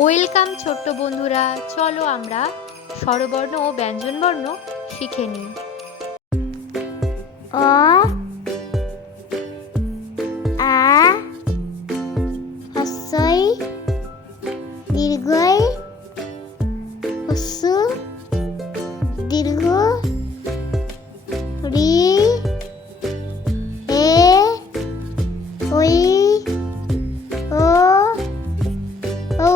Welcome ছোট্ট বন্ধুরা, চলো আমরা স্বরবর্ণ ও ব্যঞ্জনবর্ণ শিখে নিই। অ আ হস্যই দীর্ঘই হস্যু দীর্ঘ রি এ ওই ও ঔ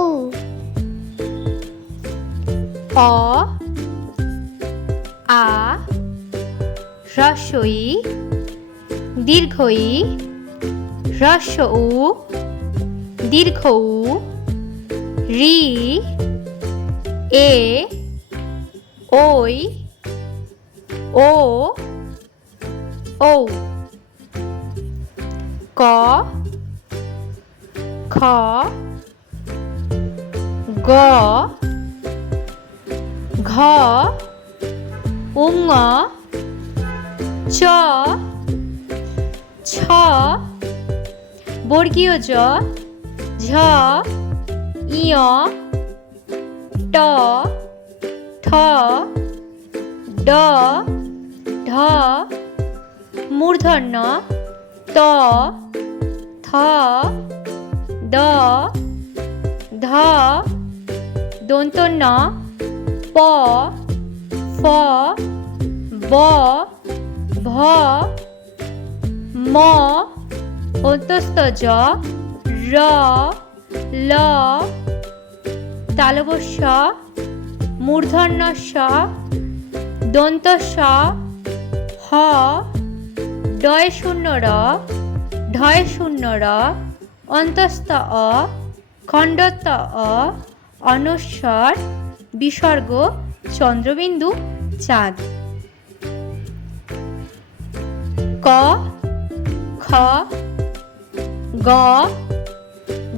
অ আ হ্রস্ব ই দীর্ঘ ই হ্রস্ব উ দীর্ঘ উ রি এ ওই ও ঔ ক খ গ ঘ উঙ চ ছ বর্গীয় জ ঝ ইয় ট ঠ ড ঢ মূর্ধন্য ত থ দ ধ দন্ত ন প ফ ব ভ ম অন্তস্থ জ র ল তালবস্য মূর্ধন্য স দন্ত স হ ডয় শূন্য র ঢয় শূন্য র অন্তস্থ অ খণ্ডত্ব অ অনস্বর বিসর্গ চন্দ্রবিন্দু চাঁদ। ক খ গ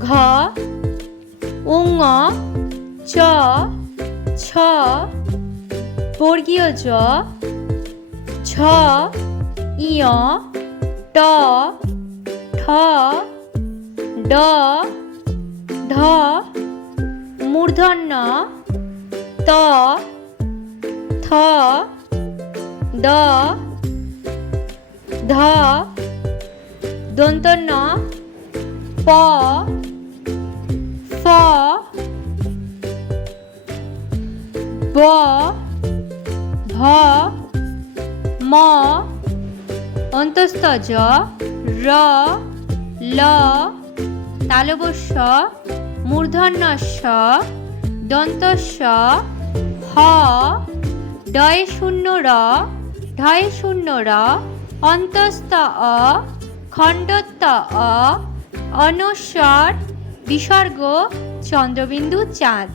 ঘ উঙ চ ছ বর্গীয় জ ঝ ইয় ট ঠ ড ঢ মূর্ধন্য ত থ দ ধ দন্ত ন প ফ ব ভ ম অন্তস্থ জ র ল তালবস্য মূর্ধন্য স দন্ত স হ ডয় শূন্য র ঢয় শূন্য র অন্তস্থ অ খণ্ডত্ব অ অনস্বর বিসর্গ চন্দ্রবিন্দু চাঁদ।